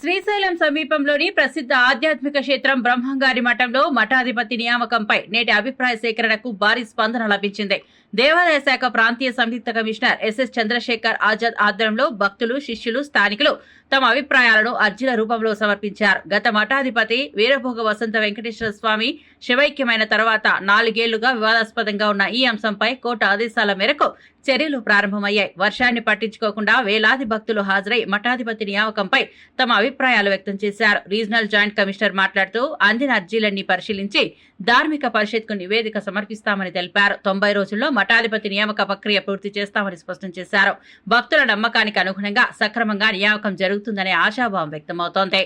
శ్రీశైలం సమీపంలోని ప్రసిద్ధ ఆధ్యాత్మిక క్షేత్రం బ్రహ్మంగారి మఠంలో మఠాధిపతి నియామకంపై నేటి అభిప్రాయ సేకరణకు భారీ స్పందన లభించింది. దేవాదాయ శాఖ ప్రాంతీయ సంయుక్త కమిషనర్ ఎస్ఎస్ చంద్రశేఖర్ ఆజాద్ ఆధ్వర్యంలో భక్తులు, శిష్యులు, స్థానికులు తమ అభిప్రాయాలను అర్జీల రూపంలో సమర్పించారు. గత మఠాధిపతి వీరభోగ వసంత వెంకటేశ్వర స్వామి శివైక్యమైన తర్వాత 4 ఏళ్లుగా వివాదాస్పదంగా ఉన్న ఈ అంశంపై కోర్టు ఆదేశాల మేరకు చర్యలు ప్రారంభమయ్యాయి. వర్షాన్ని పట్టించుకోకుండా వేలాది భక్తులు హాజరై మఠాధిపతి నియామకంపై తమ అభిప్రాయాలు వ్యక్తం చేశారు. రీజనల్ జాయింట్ కమిషనర్ మాట్లాడుతూ అందిన అర్జీలన్నీ పరిశీలించి ధార్మిక పరిషత్కు నివేదిక సమర్పిస్తామని తెలిపారు. 90 రోజుల్లో మఠాధిపతి నియామక ప్రక్రియ పూర్తి చేస్తామని స్పష్టం చేశారు. భక్తుల నమ్మకానికి అనుగుణంగా సక్రమంగా నియామకం జరుగుతుందనే ఆశాభావం వ్యక్తమవుతోంది.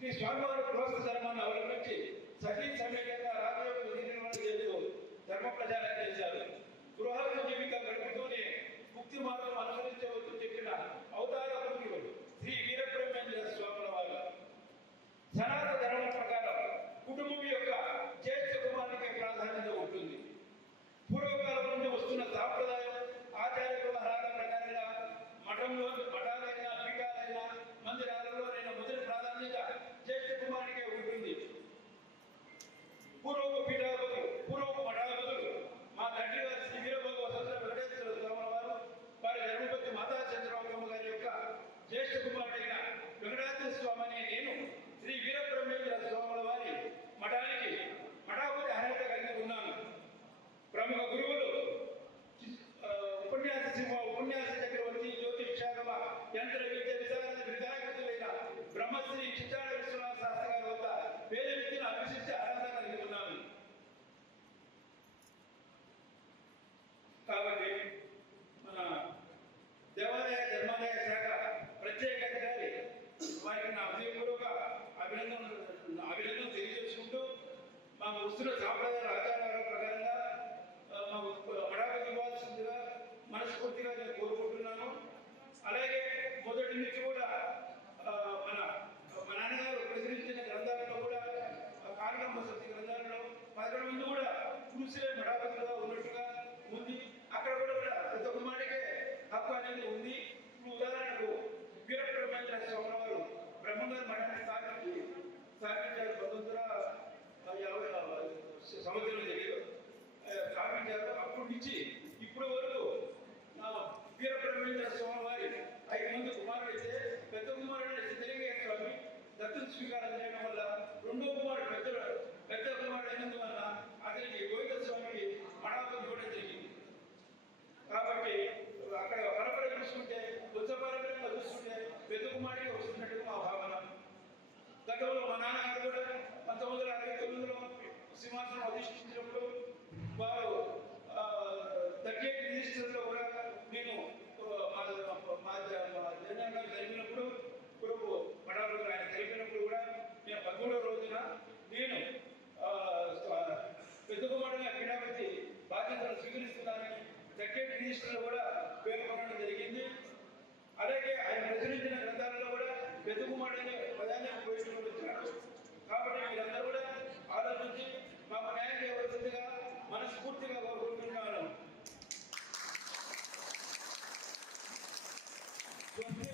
స్వామివారు గృహస్థ ధర్మాన్ని అవలంబించి సతీ సమేతంగా రాజయోగ విధి నిర్వహణ చేస్తూ ధర్మ ప్రచారం చేశారు. గృహస్థ జీవితం గడుపుతూనే ముక్తి మార్గం అనుసరించవద్దు చెప్పిన అవతార పురుషుడు శ్రీ వీరబ్రహ్మేంద్ర స్వాముల వారు. సనాతన ధర్మం ప్రకారం కుటుంబం యొక్క జ్యేష్ఠ కుమారునికే ప్రాధాన్యత ఉంటుంది. పూర్వకాలం నుండి వస్తున్న సాంప్రదాయం ఆచార వ్యవహారాల ప్రకారంగా మఠంలో మఠాలైనా పీఠాలైనా మందిరాలలో మొదటి ప్రాధాన్యత జ్యేష్ఠ కుమారునికే ఉంటుంది. స్వస్తి